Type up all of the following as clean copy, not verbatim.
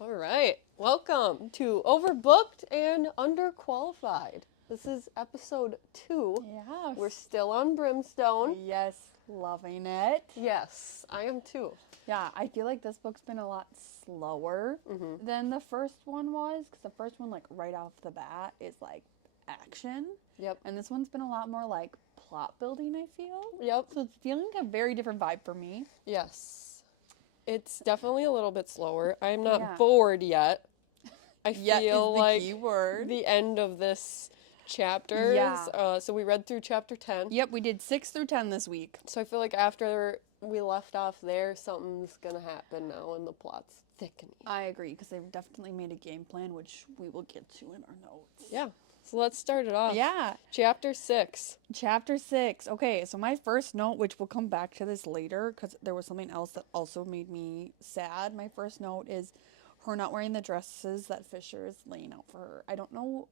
All right. Welcome to Overbooked and Underqualified. This is episode 2. Yes. We're still on Brimstone. Yes, loving it. Yes, I am too. Yeah, I feel like this book's been a lot slower than the first one was, because the first one, like, right off the bat is, like, action. Yep. And this one's been a lot more, like, plot building, I feel. Yep. So it's feeling a very different vibe for me. Yes. It's definitely a little bit slower. I'm not Yeah. bored yet. I Yet feel is the like key word. the end of this chapters. Yeah. So we read through chapter 10. Yep, we did 6 through 10 this week. So I feel like after we left off there, something's going to happen now and the plot's thickening. I agree, because they've definitely made a game plan, which we will get to in our notes. Yeah. So let's start it off. Yeah. Chapter 6. Chapter 6. Okay, so my first note, which we'll come back to this later because there was something else that also made me sad. My first note is her not wearing the dresses that Fisher is laying out for her. I don't know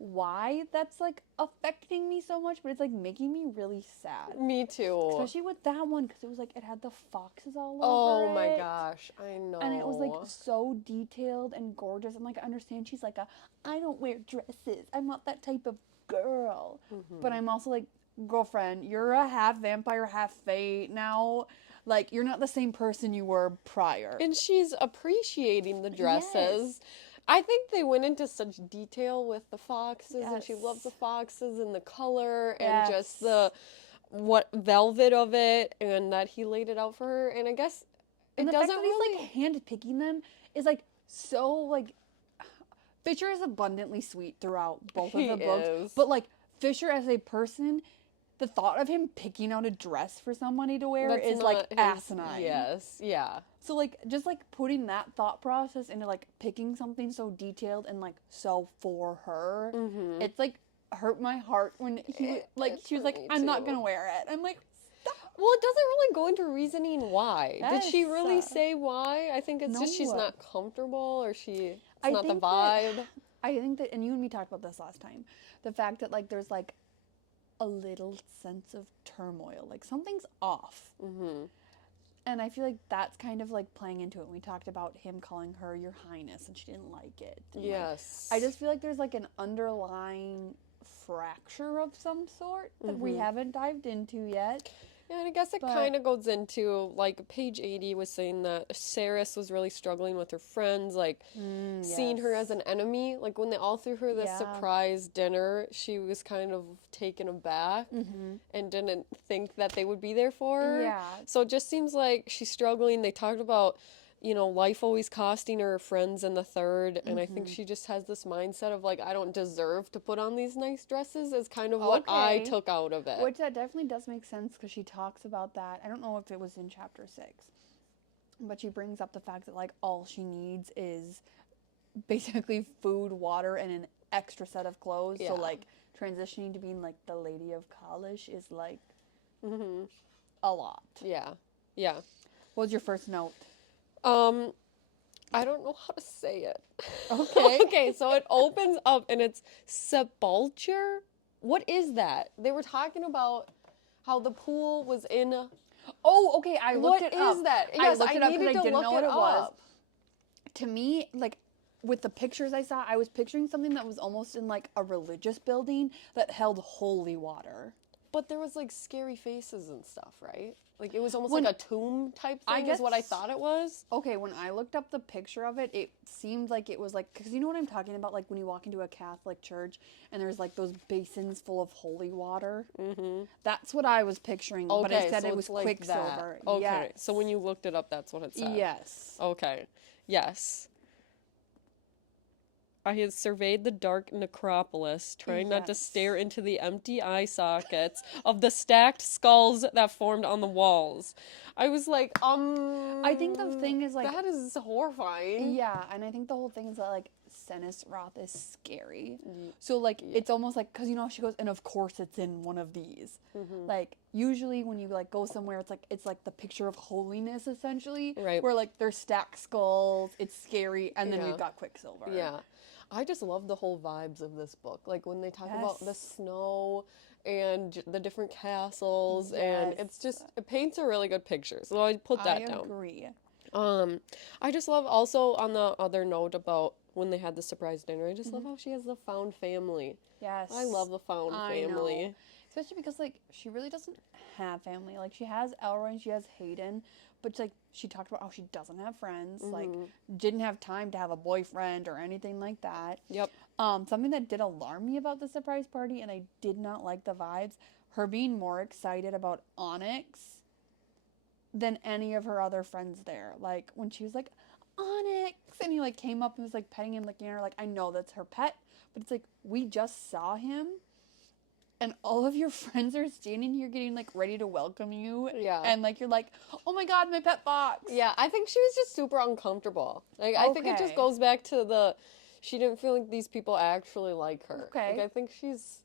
why that's like affecting me so much, but it's like making me really sad. Me too. Especially with that one, because it was like it had the foxes all Oh over my it. gosh, I know. And it was like so detailed and gorgeous. And like I understand she's like I don't wear dresses. I'm not that type of girl. But I'm also like, girlfriend, you're a half vampire, half fae now. Like you're not the same person you were prior. And she's appreciating the dresses. Yes. I think they went into such detail with the foxes, and she Yes. loves the foxes and the color Yes. and just the what velvet of it, and that he laid it out for her. And I guess it And the doesn't fact that really. he's like hand picking them is like so like Fisher is abundantly sweet throughout both of He the books. is. But like Fisher as a person, the thought of him picking out a dress for somebody to wear That's is not like his- asinine. Yes, yeah. So like just like putting that thought process into like picking something so detailed and like so for her, it's like hurt my heart when he like It's she was for like, me I'm not too. gonna wear it. I'm like, stop. Well, it doesn't really go into reasoning why. Did she Yes. really say why? I think it's just she's No. not comfortable, or it's I not the think that- vibe. I think that, and you and me talked about this last time, the fact that like there's like a little sense of turmoil, like something's off. And I feel like that's kind of like playing into it. We talked about him calling her Your Highness and she didn't like it. And, like, Yes. I just feel like there's like an underlying fracture of some sort that we haven't dived into yet. Yeah, and I guess it But- kind of goes into, like, page 80 was saying that Saris was really struggling with her friends, like, seeing her as an enemy. Like, when they all threw her this Yeah. surprise dinner, she was kind of taken aback and didn't think that they would be there for her. Yeah. So it just seems like she's struggling. They talked about, life always costing her friends in the third, and I think she just has this mindset of, like, I don't deserve to put on these nice dresses, is kind of what I Okay. took out of it. Which that definitely does make sense because she talks about that. I don't know if it was in chapter 6, but she brings up the fact that like all she needs is basically food, water, and an extra set of clothes. Yeah. So like transitioning to being like the lady of college is like a lot. Yeah. Yeah. What was your first note? I don't know how to say it. Okay. Okay, so it opens up and it's sepulcher. What is that? They were talking about how the pool was in a... Oh, okay. I looked What it up. is that? I Yes, looked I it up needed because I to didn't look know what it it was. up. To me, like with the pictures I saw, I was picturing something that was almost in like a religious building that held holy water. But there was like scary faces and stuff, right? Like it was almost When- like a tomb type I thing is what I guess- thought it was. Okay, when I looked up the picture of it, it seemed like it was like, because you know what I'm talking about? Like when you walk into a Catholic church and there's like those basins full of holy water. That's what I was picturing, but it said so it was it's like Quicksilver. that. Okay, Yes. so when you looked it up, that's what it said. Yes. Okay. Yes. I had surveyed the dark necropolis, trying not to Yes. stare into the empty eye sockets of the stacked skulls that formed on the walls. I was like, I think the thing is like, that is horrifying. yeah, and I think the whole thing is that like Senis Roth is scary. So like it's almost like, because you know she goes, and of course it's in one of these. Like usually when you like go somewhere, it's like the picture of holiness essentially, Right. where like there's stacked skulls, it's scary, and then Yeah. we've got Quicksilver. Yeah. I just love the whole vibes of this book. Like when they talk about the Yes. snow and the different castles, and Yes. it's just, it paints a really good picture. So I put that I down. agree. I just love also on the other note about when they had the surprise dinner. I just love how she has the found family. Yes. I love the found I family. know. Especially because, like, she really doesn't have family. Like, she has Elroy and she has Hayden, but, like, she talked about how she doesn't have friends, like, didn't have time to have a boyfriend or anything like that. Yep. Something that did alarm me about the surprise party, and I did not like the vibes, her being more excited about Onyx than any of her other friends there. Like, when she was like, Onyx, and he, like, came up and was, like, petting and licking her, like, I know that's her pet, but it's like, we just saw him, and all of your friends are standing here getting, like, ready to welcome you. Yeah. And, like, you're like, oh my god, my pet fox. Yeah, I think she was just super uncomfortable. Like, I think it just Okay. goes back to she didn't feel like these people actually like her. Okay. Like, I think she's,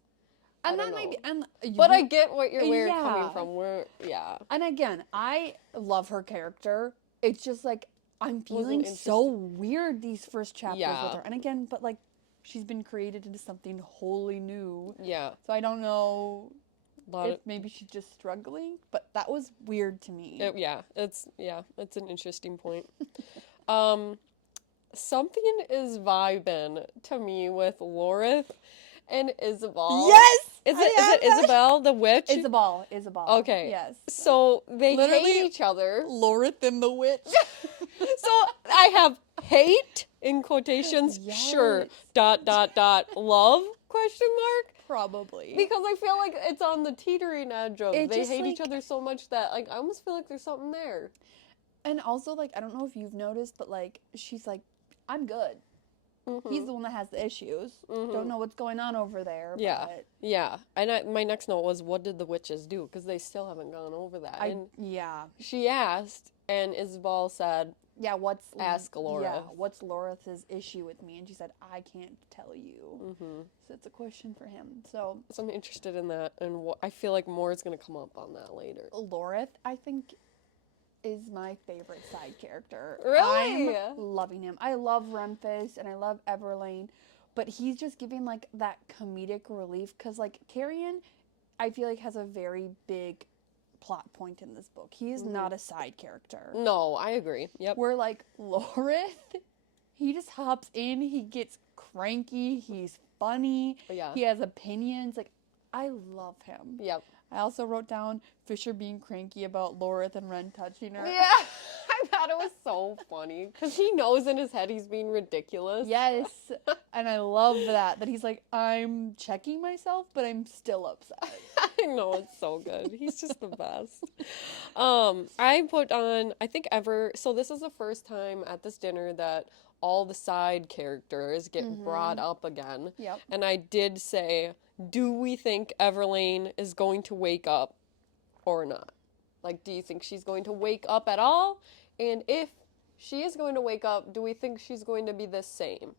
And I that don't might be, know. and But I get where you're coming Yeah. from. Yeah. And again, I love her character. It's just like I'm feeling so weird these first chapters with her. And again, but like she's been created into something wholly new. Yeah. So I don't know if maybe she's just struggling, but that was weird to me. It's an interesting point. Something is vibing to me with Lorith and Isabel. Yes! Is it Isabel, the witch? Isabel. Okay. Yes. So they Literally, hate each other. Lorith and the witch. So I have hate in quotations. Yes. Sure. ... Love ? Probably. Because I feel like it's on the teetering edge of they just, hate like, each other so much that like I almost feel like there's something there. And also, like, I don't know if you've noticed, but like she's like, I'm good. He's the one that has the issues. Don't know what's going on over there. Yeah. But Yeah. And my next note was, what did the witches do? Because they still haven't gone over that. She asked, and Isabel said, ask Laura. Yeah, what's Lorith's issue with me? And she said, I can't tell you. So it's a question for him. So I'm interested in that, and I feel like more is going to come up on that later. Lorith, I think, is my favorite side character. Really? I'm loving him. I love Renfist and I love Everlane, but he's just giving like that comedic relief because like Carrion, I feel like has a very big plot point in this book. He is not a side character. No, I agree. Yep. Where like Lorith, he just hops in, he gets cranky, he's funny, he has opinions. Like I love him. Yep. I also wrote down Fisher being cranky about Lorith and Ren touching her. Yeah, I thought it was so funny because he knows in his head he's being ridiculous. Yes, and I love that he's like, I'm checking myself, but I'm still upset. I know, it's so good. He's just the best. I put on, I think so this is the first time at this dinner that all the side characters get brought up again. Yep. And I did say, do we think Everlane is going to wake up or not? Like, do you think she's going to wake up at all? And if she is going to wake up, do we think she's going to be the same?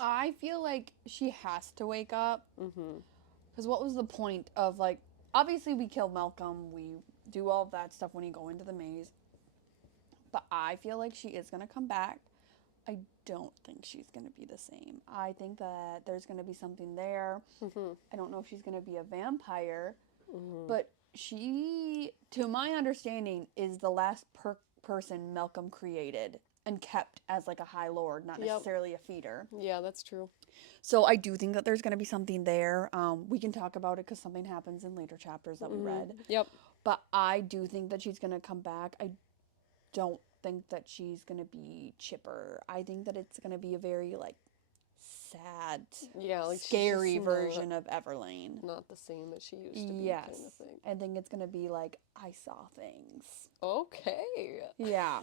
I feel like she has to wake up. Because what was the point of, like, obviously we kill Malcolm, we do all of that stuff when you go into the maze. But I feel like she is going to come back. I don't think she's going to be the same. I think that there's going to be something there. I don't know if she's going to be a vampire, but she, to my understanding, is the last person Malcolm created and kept as like a High Lord, not necessarily a feeder. Yeah, that's true. So I do think that there's going to be something there. We can talk about it because something happens in later chapters that we read. Yep. But I do think that she's going to come back. I don't think that she's going to be chipper. I think that it's going to be a very, like, sad, like scary version of Everlane. Not the same as she used to be, yes. kind of thing. I think it's going to be like, I saw things. Okay. Yeah.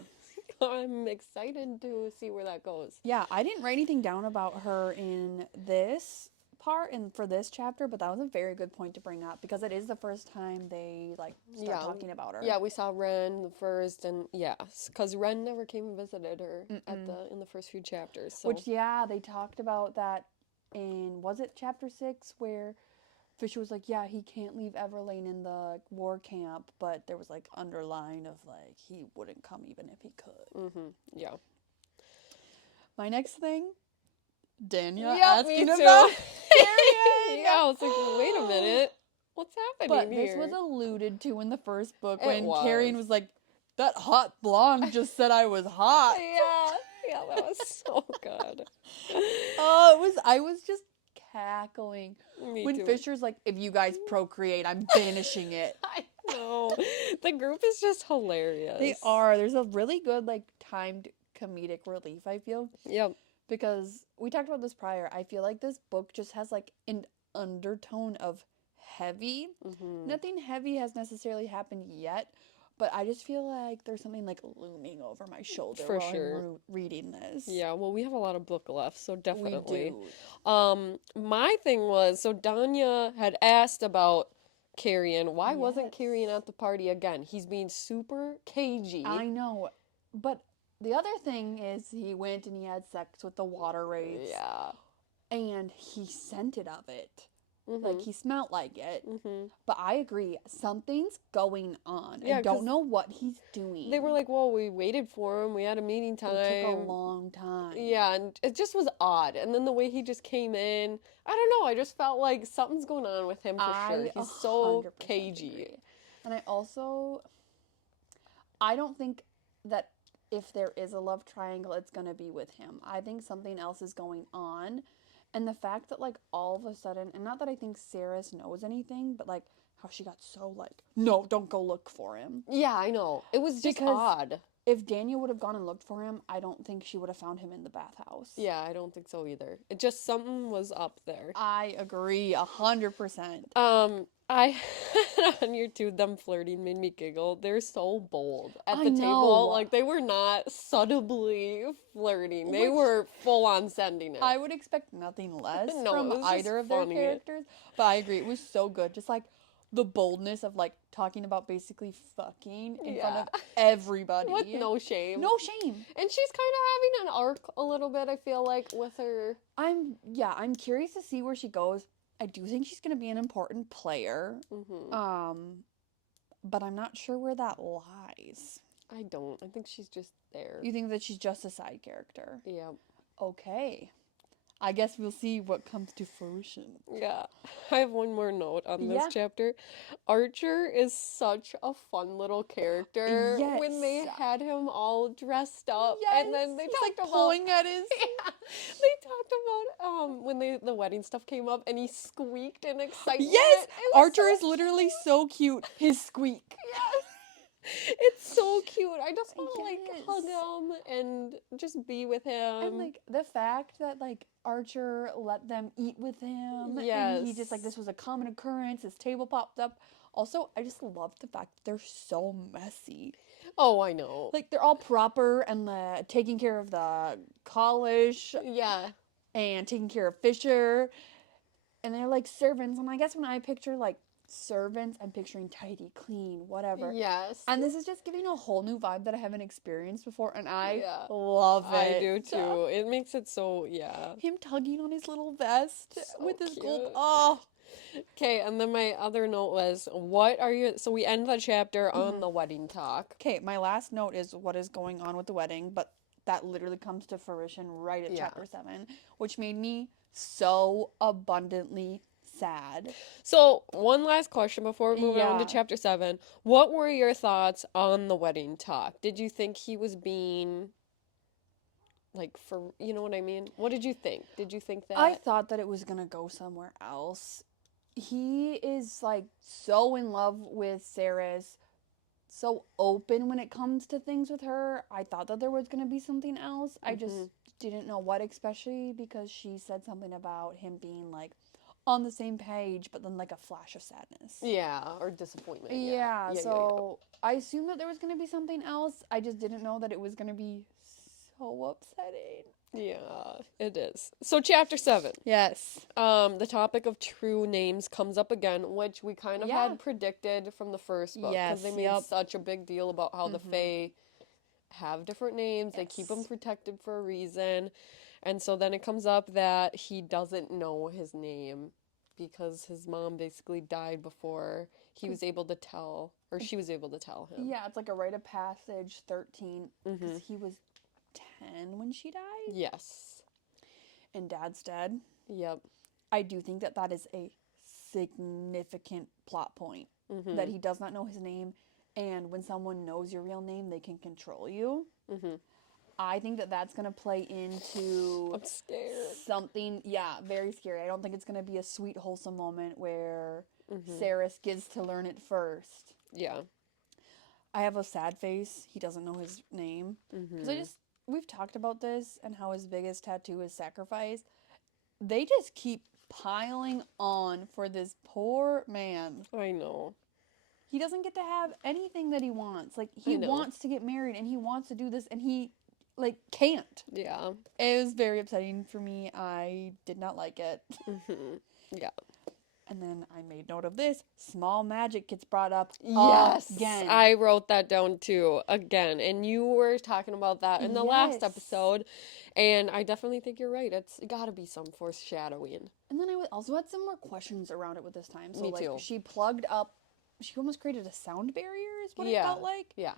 I'm excited to see where that goes. Yeah, I didn't write anything down about her in this part and for this chapter, but that was a very good point to bring up because it is the first time they like start talking about her. Yeah, we saw Ren the first, and because Ren never came and visited her in the first few chapters. So. Which they talked about that in, was it chapter 6 where Fisher was like, yeah, he can't leave Everlane in the war camp, but there was like underline of like he wouldn't come even if he could. Yeah. My next thing, Danielle me asking too. about Yeah, I was like, wait a minute. What's happening but here? this was alluded to in the first book It when was. Carrion was like, that hot blonde just said I was hot. Yeah, that was so good. Oh, I was just cackling. Me When too. Fisher's like, if you guys procreate, I'm banishing it. I know. The group is just hilarious. They are. There's a really good, like, timed comedic relief, I feel. Yep. Because we talked about this prior. I feel like this book just has, like, an undertone of heavy. Mm-hmm. Nothing heavy has necessarily happened yet, but I just feel like there's something, like, looming over my shoulder For while sure. I'm reading this. Yeah, well, we have a lot of book left, so definitely. We do. My thing was, so Danya had asked about Carrion. Why wasn't Yes. Carrion at the party again? He's being super cagey. I know, but the other thing is he went and he had sex with the water wraiths. Yeah. And he scented of it. Mm-hmm. Like, he smelled like it. Mm-hmm. But I agree, something's going on. Yeah, I don't 'cause know what he's doing. They were like, well, we waited for him. We had a meeting time. It took a long time. Yeah, and it just was odd. And then the way he just came in, I don't know. I just felt like something's going on with him for sure. He's so 100% cagey. agree. And I don't think that if there is a love triangle, it's going to be with him. I think something else is going on. And the fact that, like, all of a sudden, and not that I think Saris knows anything, but, like, how she got so, like, no, don't go look for him. Yeah, I know. It was just Because odd. If Daniel would have gone and looked for him, I don't think she would have found him in the bathhouse. Yeah, I don't think so either. It just, something was up there. I agree 100%. I on your two, them flirting made me giggle. They're so bold at I the know. table. Like, they were not subtly flirting. They Which- were full on sending it. I would expect nothing less No, it from was just either of their funny. characters. But I agree, it was so good. Just, like, the boldness of, like, talking about basically fucking in front of everybody. With no shame. No shame. And she's kind of having an arc a little bit, I feel like, with her. I'm curious to see where she goes. I do think she's going to be an important player. Mm-hmm. But I'm not sure where that lies. I don't. I think she's just there. You think that she's just a side character? Yeah. Okay. I guess we'll see what comes to fruition. Yeah. I have one more note on this chapter. Archer is such a fun little character. Yes. When they had him all dressed up. Yes. And then they He's, talked like, about pulling at his... Yeah. They talked about when the wedding stuff came up and he squeaked in excitement. Yes! It was Archer so is literally so cute. His squeak. Yes. It's so cute. I just want to like Yes. hug him and just be with him. And, like, the fact that, like, Archer let them eat with him. Yes. And he just, like, this was a common occurrence. His table popped up. Also, I just love the fact that they're so messy. Oh, I know. Like, they're all proper and taking care of the college Yeah. and taking care of Fisher. And they're, like, servants. And I guess when I picture, like, servants, I'm picturing tidy, clean, whatever. Yes. And this is just giving a whole new vibe that I haven't experienced before, and I Yeah. love it. I do too. It makes it so, yeah. Him tugging on his little vest So with his gold. cute. Oh, Okay, and then my other note was, so we end the chapter on the wedding talk. okay. My last note is what is going on with the wedding, but that literally comes to fruition right at chapter 7, which made me so abundantly sad. So, one last question before we move on to Yeah. chapter 7. What were your thoughts on the wedding talk? Did you think he was being, like, for, you know what I mean? What did you think? Did you think that? I thought that it was gonna go somewhere else. He is, like, so in love with Saris, so open when it comes to things with her. I thought that there was gonna be something else. I just didn't know what, especially because she said something about him being, like, on the same page, but then, like, a flash of sadness. Yeah, or disappointment. Yeah, so I assumed that there was gonna be something else. I just didn't know that it was gonna be so upsetting. Yeah, it is. So chapter 7. Yes. The topic of true names comes up again, which we kind of Yeah. had predicted from the first book. Because Yes, they made yep. such a big deal about how the Fae have different names. They keep them Yes. protected for a reason. And so then it comes up that he doesn't know his name because his mom basically died before he was able to tell, or she was able to tell him. Yeah, it's like a rite of passage 13, because he was 10 when she died, Yes. and Dad's dead. Yep. I do think that that is a significant plot point, that he does not know his name, and when someone knows your real name, they can control you. Mm-hmm. I think that that's going to play into I'm scared. something, yeah, very scary. I don't think it's going to be a sweet, wholesome moment where Mm-hmm. Saris gets to learn it first. Yeah. I have a sad face. He doesn't know his name. Because Mm-hmm. we've talked about this and how his biggest tattoo is sacrifice. They just keep piling on for this poor man. I know. He doesn't get to have anything that he wants. Like, I he know. wants to get married and he wants to do this and he, like, can't. Yeah. It was very upsetting for me. I did not like it. Mm-hmm. Yeah. And then I made note of this. Small magic gets brought up Yes, again. I wrote that down too, again. And you were talking about that in the last Yes. episode. And I definitely think you're right. It's gotta be some foreshadowing. And then I also had some more questions around it with this time. So, Me like, too. she plugged up, she almost created a sound barrier, is what it Yeah. felt like. Yeah.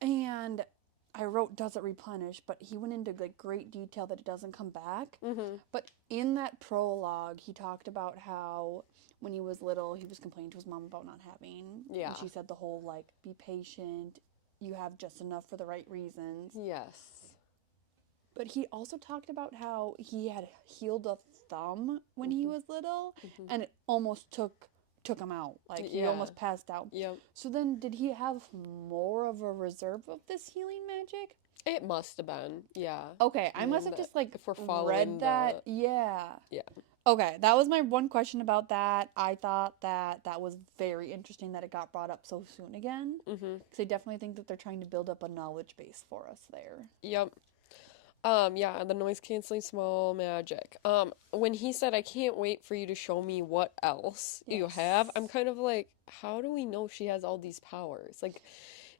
And I wrote, does it replenish? But he went into, like, great detail that it doesn't come back. Mm-hmm. But in that prologue, he talked about how when he was little, he was complaining to his mom about not having. Yeah. And she said the whole, like, be patient. You have just enough for the right reasons. Yes. But he also talked about how he had healed a thumb when he was little, and it almost took him out. Like, he almost passed out. Yep. So then, did he have more of a reserve of this healing magic? It must have been. Yeah. Okay, I must have just, like, if we're following read that. Yeah. Yeah. Okay, that was my one question about that. I thought that was very interesting that it got brought up so soon again. Mm-hmm. Because I definitely think that they're trying to build up a knowledge base for us there. Yep. Yeah, the noise canceling small magic. When he said, I can't wait for you to show me what else you have, I'm kind of like, how do we know she has all these powers? Like,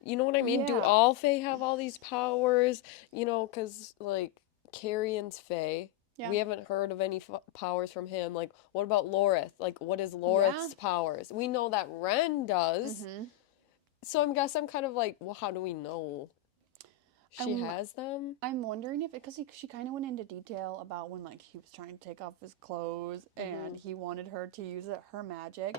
you know what I mean? Do Yeah. all Fae have all these powers? You know, because, like, Carrion's Fae. Yeah. We haven't heard of any powers from him. Like, what about Lorith? Like, what is Lorith's powers? We know that Ren does. Mm-hmm. So I guess I'm kind of like, well, how do we know she has them? I'm wondering if, because she kind of went into detail about when, like, he was trying to take off his clothes and he wanted her to use her magic,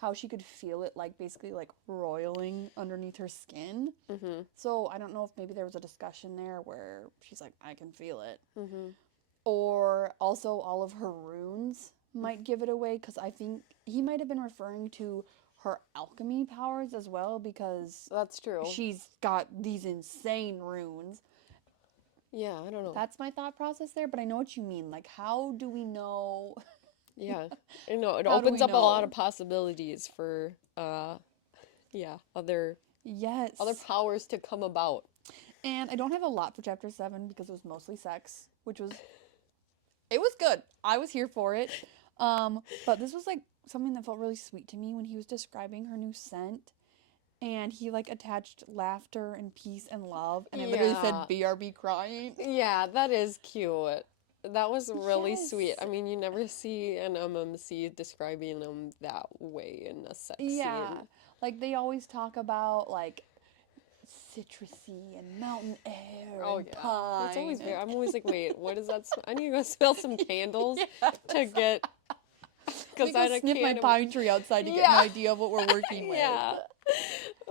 how she could feel it, like, basically, like, roiling underneath her skin. Mm-hmm. So I don't know if maybe there was a discussion there where she's like, I can feel it. Mm-hmm. Or also all of her runes might give it away, because I think he might have been referring to her alchemy powers as well, because That's true. she's got these insane runes. Yeah, I don't know. That's my thought process there, but I know what you mean. Like, how do we know? Yeah. I know, it How do opens we up a lot know? of possibilities for, other Yes. powers to come about. And I don't have a lot for chapter 7 because it was mostly sex, which was, it was good. I was here for it. But this was, like, something that felt really sweet to me when he was describing her new scent. And he, like, attached laughter and peace and love. And it literally said BRB crying. Yeah, that is cute. That was really Yes. sweet. I mean, you never see an MMC describing them that way in a sex scene. Like, they always talk about, like, citrusy and mountain air and pine. It's always weird. I'm always like, wait, what is that? I need to go smell some candles to get... Because I sniff my pine tree outside to get an idea of what we're working with. Yeah,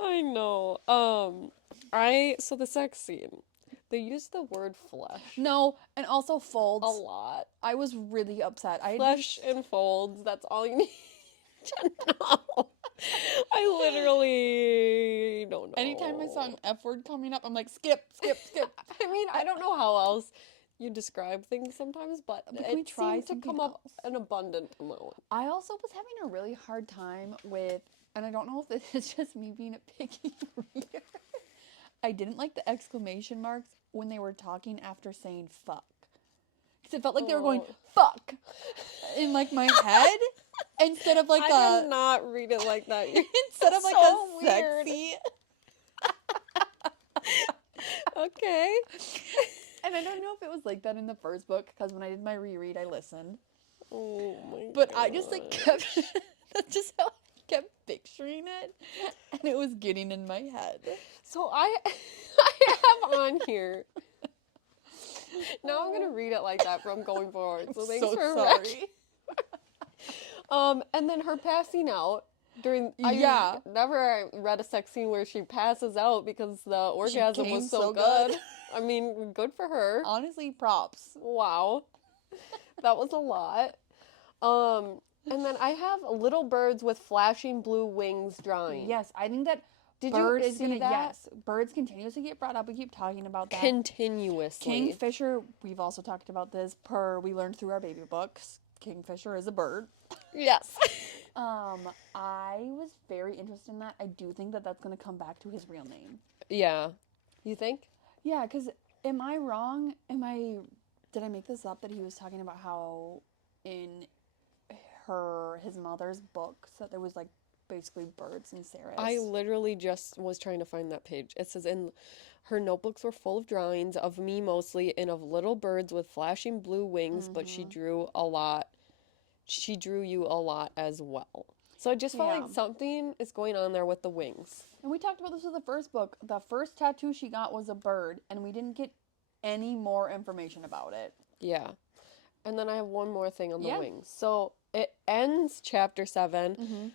I know. So the sex scene, they used the word flesh No, and also folds. a lot. I was really upset. Flesh and folds, that's all you need to know. I literally don't know. Anytime I saw an F word coming up, I'm like, skip. I mean, I don't know how else you describe things sometimes, but can we it try seemed to come something up an abundant amount. I also was having a really hard time with, and I don't know if this is just me being a picky reader. I didn't like the exclamation marks when they were talking after saying fuck. Because it felt like they were going, fuck, in, like, my head. Instead of, like, I did not read it like that. Instead of, like, so a weird. sexy. Okay. And I don't know if it was like that in the first book, because when I did my reread, I listened. Oh my But God. I just, like, kept, that's just how I kept picturing it, and it was getting in my head. So I have on here. Now I'm gonna read it like that from going forward. So thanks for sorry. And then her passing out. Yeah. never read a sex scene where she passes out because the orgasm came was so so good. good. I mean, good for her. Honestly, props. Wow. That was a lot. And then I have little birds with flashing blue wings drawing. Yes, I think that Did bird you is see gonna that? yes, birds continuously get brought up. We keep talking about that. Continuously. Kingfisher, we've also talked about this we learned through our baby books. Kingfisher is a bird. Yes. I was very interested in that. I do think that that's going to come back to his real name. Yeah. You think? Yeah, because am I wrong? Did I make this up that he was talking about how in his mother's books that there was like basically birds and Sarah's? I literally just was trying to find that page. It says in her notebooks were full of drawings of me mostly and of little birds with flashing blue wings, but she drew a lot. She drew you a lot as well. So I just felt like something is going on there with the wings. And we talked about this with the first book. The first tattoo she got was a bird, and we didn't get any more information about it. Yeah. And then I have one more thing on the wings. So it ends chapter 7.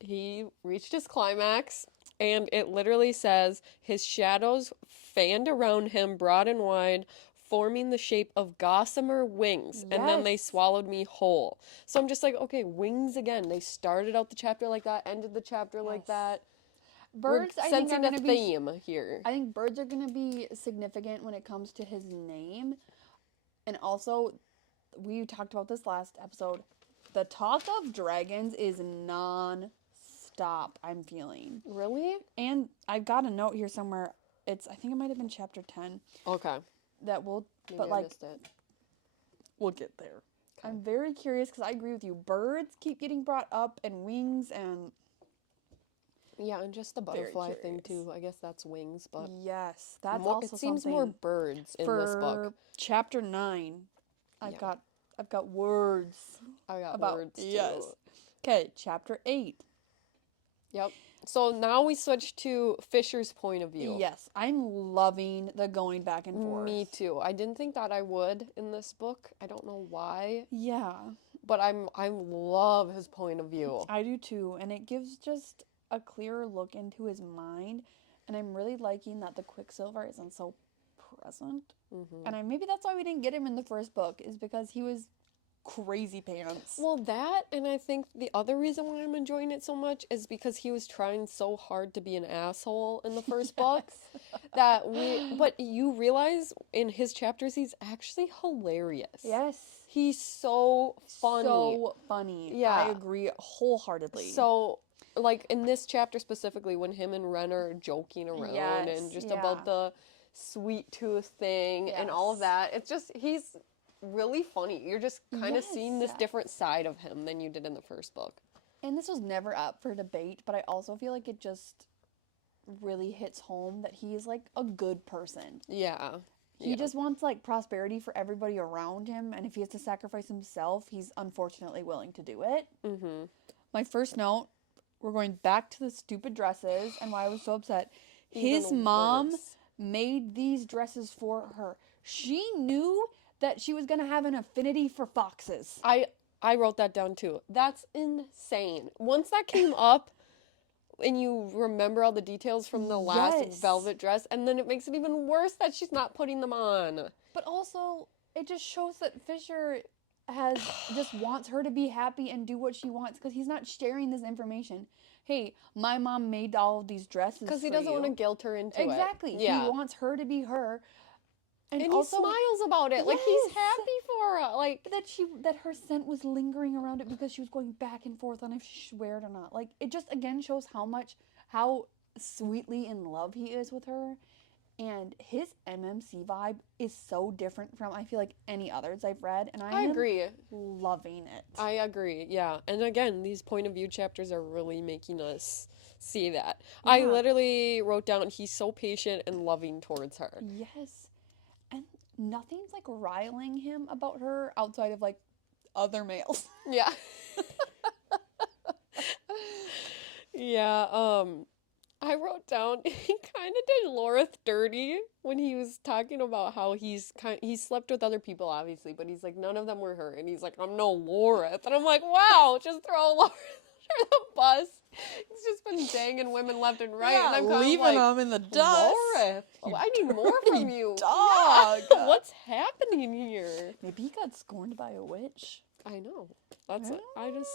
He reached his climax, and it literally says his shadows fanned around him broad and wide, forming the shape of gossamer wings, and then they swallowed me whole. So I'm just like, okay, wings again. They started out the chapter like that, ended the chapter like that. Birds, We're I think, are sensing going a to be theme here. I think birds are going to be significant when it comes to his name. And also, we talked about this last episode. The talk of dragons is non-stop, I'm feeling. Really? And I've got a note here somewhere. I think it might have been chapter 10. Okay. That will, Maybe I missed it. We'll get there. Okay. I'm very curious because I agree with you. Birds keep getting brought up, and wings, and yeah, and just the butterfly thing too. I guess that's wings, but yes, that's also it seems something more birds in this book. Chapter 9, I've got words. I got words too. Yes. Okay, chapter 8. Yep. So now we switch to Fisher's point of view. Yes, I'm loving the going back and forth. Me too. I didn't think that I would in this book. I don't know why. Yeah. But I love his point of view. I do too, and it gives just a clearer look into his mind, and I'm really liking that the Quicksilver isn't so present. And maybe that's why we didn't get him in the first book, is because he was crazy pants. Well, that, and I think the other reason why I'm enjoying it so much is because he was trying so hard to be an asshole in the first book but you realize in his chapters he's actually hilarious. Yes. He's so funny. So funny. Yeah. I agree wholeheartedly. So, like, in this chapter specifically, when him and Ren are joking around and just about the sweet tooth thing and all of that, it's just, he's really funny. You're just kind of seeing this different side of him than you did in the first book. And this was never up for debate, but I also feel like it just really hits home that he's like a good person. Yeah. He just wants like prosperity for everybody around him, and if he has to sacrifice himself, he's unfortunately willing to do it. My first note, we're going back to the stupid dresses and why I was so upset. His mom made these dresses for her. She knew that she was going to have an affinity for foxes. I wrote that down too. That's insane. Once that came up and you remember all the details from the last velvet dress, and then it makes it even worse that she's not putting them on. But also, it just shows that Fisher just wants her to be happy and do what she wants, because he's not sharing this information. Hey, my mom made all of these dresses because he doesn't want to guilt her into it. Exactly. Yeah. He wants her to be her. And also, he smiles about it. Like, he's happy for her. Like, that her scent was lingering around it because she was going back and forth on if she should wear it or not. Like, it just, again, shows how sweetly in love he is with her. And his MMC vibe is so different from, I feel like, any others I've read. And I agree. Loving it. I agree, yeah. And again, these point of view chapters are really making us see that. Yeah. I literally wrote down, he's so patient and loving towards her. Yes. And nothing's, like, riling him about her outside of, like, other males. Yeah. Yeah, I wrote down, he kind of did Lorith dirty when he was talking about how he slept with other people, obviously, but he's like, none of them were her. And he's like, I'm no Lorith. And I'm like, wow, just throw Lorith the bus. He's just been banging women left and right, and I'm kind leaving of like, them in the dust. Lorith, I need more from you. Dog. Yeah. What's happening here? Maybe he got scorned by a witch. I know. That's it. I just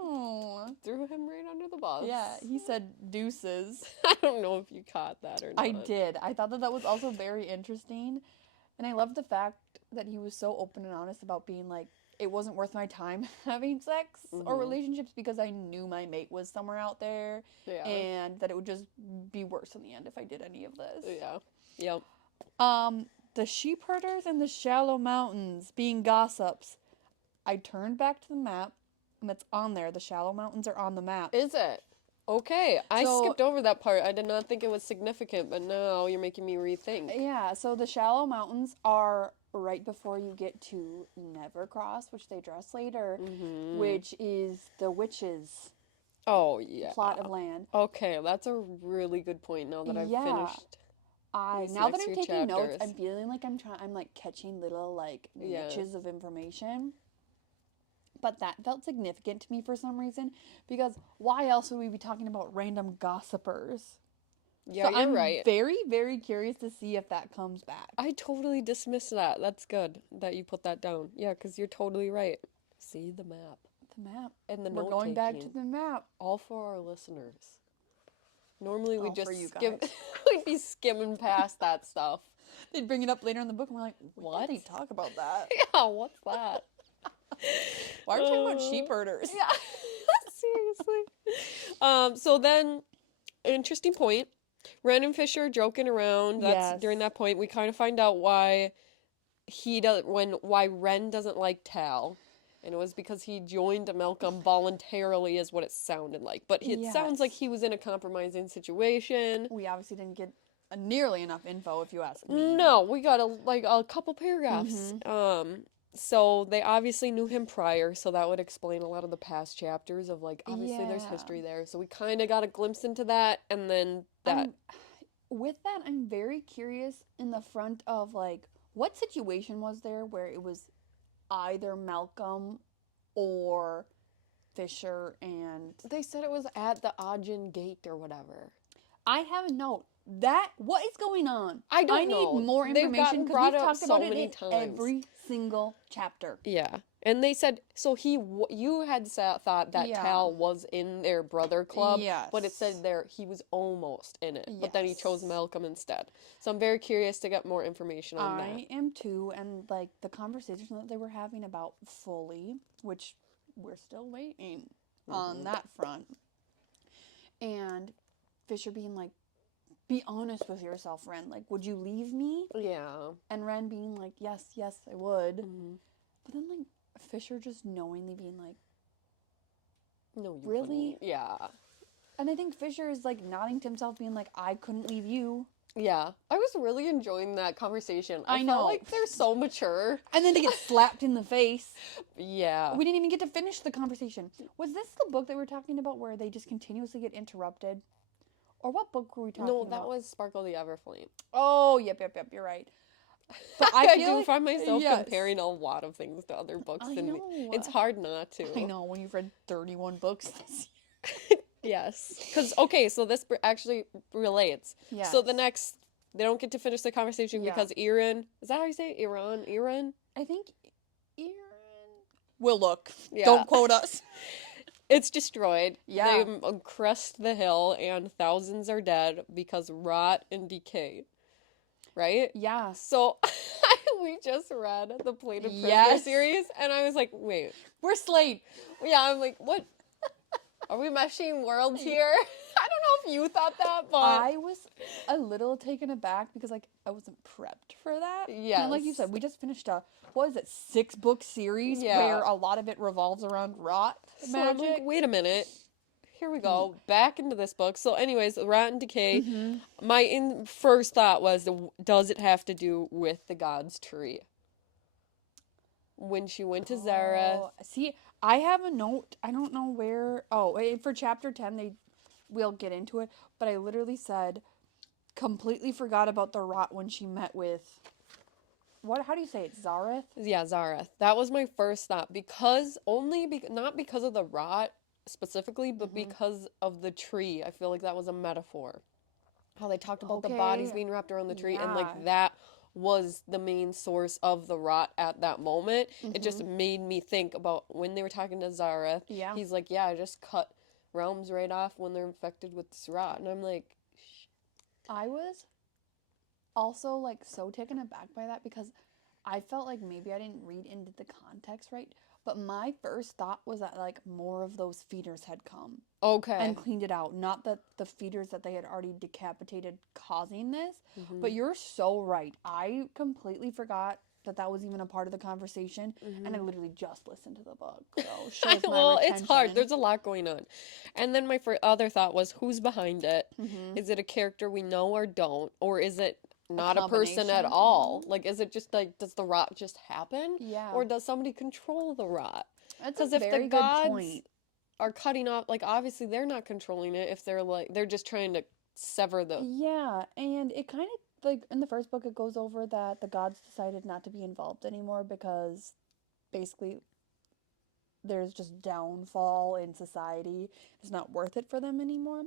Oh. threw him right under the bus. Yeah, he said deuces. I don't know if you caught that or not. I did. I thought that was also very interesting. And I love the fact that he was so open and honest about being like, it wasn't worth my time having sex or relationships because I knew my mate was somewhere out there. Yeah. And that it would just be worse in the end if I did any of this. Yeah. Yep. The sheep herders in the shallow mountains being gossips. I turned back to the map and it's on there. The shallow mountains are on the map. Is it? Okay. I So- skipped over that part. I did not think it was significant, but now you're making me rethink. Yeah, so the shallow mountains are right before you get to Nevercross, which they address later, which is the witches' Oh, yeah. plot of land. Okay, that's a really good point now that I've finished. these Now that next I'm few taking notes, chapters. I'm feeling like I'm like catching little like Yeah. niches of information. But that felt significant to me for some reason because why else would we be talking about random gossipers? Yeah, So you're I'm right. very, very curious to see if that comes back. I totally dismissed that. That's good that you put that down. Yeah, because you're totally right. See the map. The map. And the We're note going back to taking. the map. All for our listeners. Normally we All just for you skim guys. we'd be skimming past that stuff. They'd bring it up later in the book and we're like, why What? did they talk about that? Yeah, what's that? Why are we talking about sheep herders? Yeah. Seriously. So then interesting point. Ren and Fisher joking around. That's Yes. during that point we kind of find out why why Ren doesn't like Tal. And it was because he joined Malcolm voluntarily is what it sounded like. But it sounds like Yes. he was in a compromising situation. We obviously didn't get nearly enough info, if you ask me. No, we got a couple paragraphs. So they obviously knew him prior, so that would explain a lot of the past chapters of like obviously there's Yeah. history there. So we kind of got a glimpse into that, and then that With that, I'm very curious in the front of like, what situation was there where it was either Malcolm or Fisher and... they said it was at the Ajin Gate or whatever. I have a note. What is going on? I don't I know. need more They've information gotten because brought we've up talked so about it many in times. every single chapter. Yeah. And they said, so you had thought that Yeah. Tal was in their brother club, but it Yes. said there he was almost in it, but then he chose Yes. Malcolm instead. So I'm very curious to get more information on I am too, and like the conversation that they were having about Foley, which we're still waiting on that front, and Fisher being like, "Be honest with yourself, Ren. Like, would you leave me?" that. Yeah. And Ren being like, "Yes, yes, I would." Mm-hmm. But then like Fisher just knowingly being like, No, you Really? couldn't. Yeah. and I think Fisher is like nodding to himself, being like, "I couldn't leave you." Yeah. I was really enjoying that conversation. I I felt know. like they're so mature. And then to get slapped in the face. Yeah. We didn't even get to finish the conversation. Was this the book that we were talking about where they just continuously get interrupted? Or what book were we talking No, about? that was Sparkle the Everflame. Oh, yep, you're right. But I I do feel like, find myself yes. comparing a lot of things to other books, I and know. it's hard not to. I know, when you've read 31 books this Yes. Because, okay, so this actually relates. year. So the next, they don't get to finish the conversation Yeah. because Iran, is that how you say it? Iran? I think Aaron... We'll look. Yeah. Don't quote us. It's destroyed. Yeah. They crest the hill and thousands are dead because rot and decay. Right? Yeah. So we just read the Plated Prisoner Yes. series and I was like, wait. We're Slade. Yeah, I'm like, what? Are we meshing worlds here? I don't know if you thought that, but I was a little taken aback because, like, I wasn't prepped for that. And like you Yes. said, we just finished a, what is it, 6-book series Yeah. where a lot of it revolves around rot so I'm magic. like, wait a minute. Here we go. Back into this book. So anyways, Rot and Decay. My first thought was, does it have to do with the God's Tree? When she went to Zareth. Oh, see, I have a note. I don't know where. Oh, for chapter 10, we'll get into it. But I literally said, completely forgot about the rot when she met with, how do you say it? Zareth? Yeah, Zareth. That was my first thought. Not because of the rot. specifically, but because of the tree, I feel like that was a metaphor. How they talked about the bodies being wrapped around the tree, and like that was the main source of the rot at that moment. It just made me think about when they were talking to Zareth. Yeah. He's like, yeah, I just cut realms right off when they're infected with this rot. And I'm like, I was also like so taken aback by that because I felt like maybe I didn't read into the context right, but my first thought was that like more of those feeders had come okay. and cleaned it out. Not that the feeders that they had already decapitated causing this, but you're so right. I completely forgot that that was even a part of the conversation, and I literally just listened to the book. So shows my Well, retention. it's hard. There's a lot going on. And then my other thought was, who's behind it? Is it a character we know or don't? Or is it not a person at all? Like, is it just like, does the rot just happen? Yeah. Or does somebody control the rot? That's a Because if very the good gods point. are cutting off, like, obviously they're not controlling it if they're like, they're just trying to sever the. Yeah, and it kind of like in the first book it goes over that the gods decided not to be involved anymore because basically there's just downfall in society. It's not worth it for them anymore.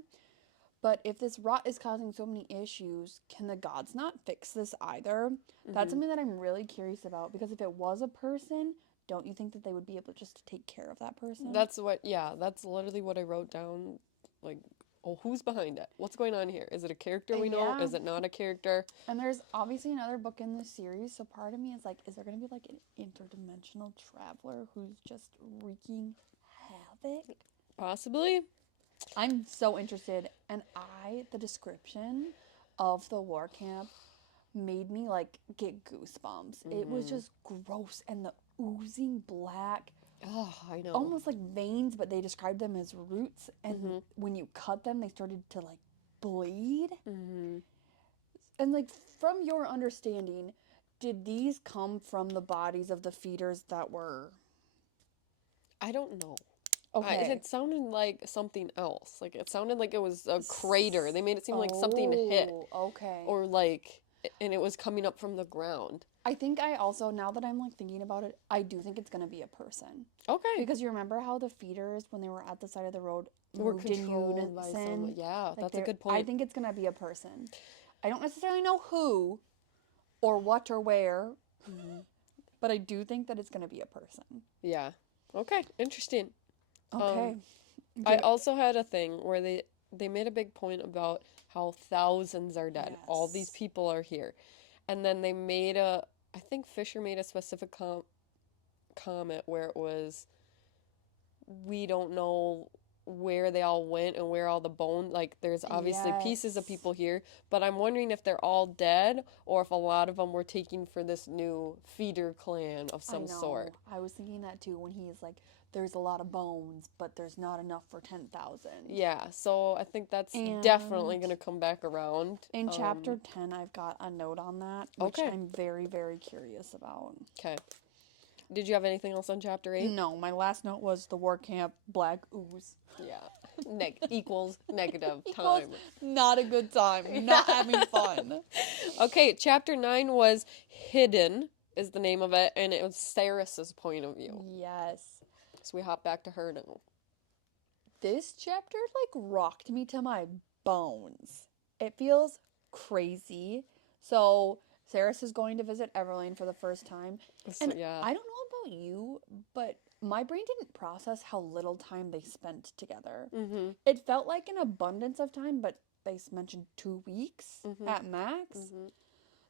But if this rot is causing so many issues, can the gods not fix this either? That's something that I'm really curious about because if it was a person, don't you think that they would be able just to take care of that person? That's literally what I wrote down. Like, oh, who's behind it? What's going on here? Is it a character we know? Yeah. Is it not a character? And there's obviously another book in this series, so part of me is like, is there going to be like an interdimensional traveler who's just wreaking havoc? Possibly. I'm so interested, and the description of the war camp made me like get goosebumps. It was just gross, and the oozing black, Oh, I know. almost like veins, but they described them as roots, and when you cut them, they started to like bleed. And like from your understanding, did these come from the bodies of the feeders that were? I don't know. Okay. It sounded like something else. Like, it sounded like it was a crater. They made it seem like something hit. Okay. Or like, and it was coming up from the ground. I think I also, now that I'm like thinking about it, I do think it's gonna be a person. Okay. Because you remember how the feeders, when they were at the side of the road, Were moved in controlled by someone. unison? Yeah, Like that's a good point. I think it's gonna be a person. I don't necessarily know who, or what, or where, but I do think that it's gonna be a person. Yeah. Okay. Interesting. Okay. I also had a thing where they made a big point about how thousands are dead. All these Yes. people are here. And then they made I think Fisher made a specific comment where it was, we don't know where they all went and where all the bone, like there's obviously pieces of Yes. people here, but I'm wondering if they're all dead or if a lot of them were taken for this new feeder clan of some sort. I was thinking that too when he's like, there's a lot of bones, but there's not enough for 10,000. Yeah, so I think that's And definitely going to come back around. in chapter 10, I've got a note on that, which Okay. I'm very, very curious about. Okay. Did you have anything else on chapter 8? No, my last note was the war camp black ooze. Yeah. Equals negative Equals time. not a good time. Not having fun. Okay, chapter 9 was Hidden, is the name of it, and it was Ceres's point of view. Yes. So we hop back to her now. This chapter like rocked me to my bones. It feels crazy. So Ceres is going to visit Everlane for the first time. And yeah. I don't know about you, but my brain didn't process how little time they spent together. It felt like an abundance of time, but they mentioned 2 weeks at max.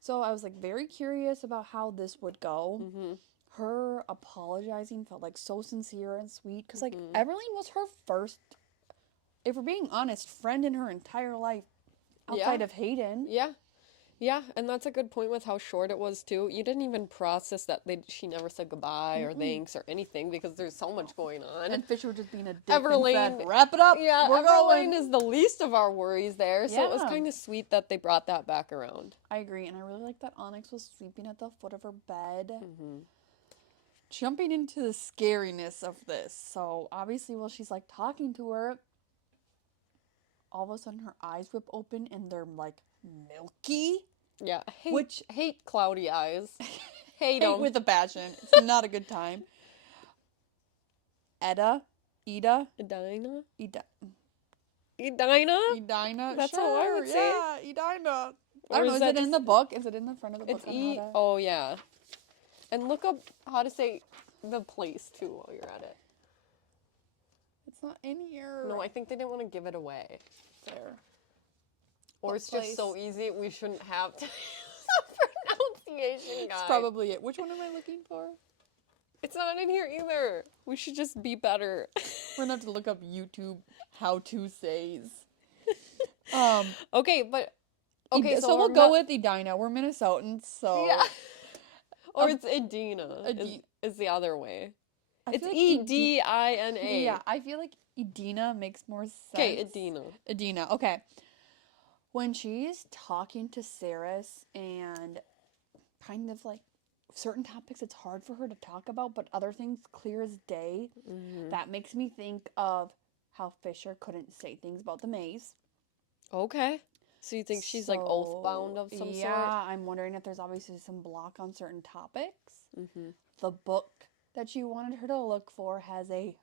So I was like very curious about how this would go. Her apologizing felt like so sincere and sweet because like Everlane was her first, if we're being honest, friend in her entire life outside of Hayden. Yeah, and that's a good point with how short it was too. You didn't even process that she never said goodbye or thanks or anything because there's so much going on. And Fisher just being a dick Everlane, and said, wrap it up. Yeah, we're Everlane going. is the least of our worries there, so it was Yeah. kind of sweet that they brought that back around. I agree, and I really like that Onyx was sleeping at the foot of her bed. Jumping into the scariness of this. So obviously while she's like talking to her, all of a sudden her eyes whip open and they're like milky. Yeah, Which hate cloudy eyes. Hate hate them. with a passion. It's not a good time. Edda Ida? Edina? Ida. Edina? Edina? That's sure, how I would say it. yeah, Edina. I Or don't know, is is that it in just... the book? Is it in the front of the book It's on E... how to... Oh, yeah. And look up how to say the place, too, while you're at it. It's not in here. No, I think they didn't want to give it away. There. Or What it's just so place? easy, we shouldn't have to use a pronunciation guide. It's probably it. Which one am I looking for? It's not in here either. We should just be better. We're gonna have to look up YouTube how-to says. Okay, but... Okay, so we'll we're go with Edina. We're Minnesotans, so... Yeah. Or it's Edina. Edi- Is the other way. I It's feel like Edina. Yeah, I feel like Edina makes more sense. Okay, Edina. Edina, okay. When she's talking to Saris and kind of like certain topics it's hard for her to talk about, but other things clear as day, that makes me think of how Fisher couldn't say things about the maze. Okay. So you think she's like oath-bound of some sort? Yeah, I'm wondering if there's obviously some block on certain topics. The book that you wanted her to look for has a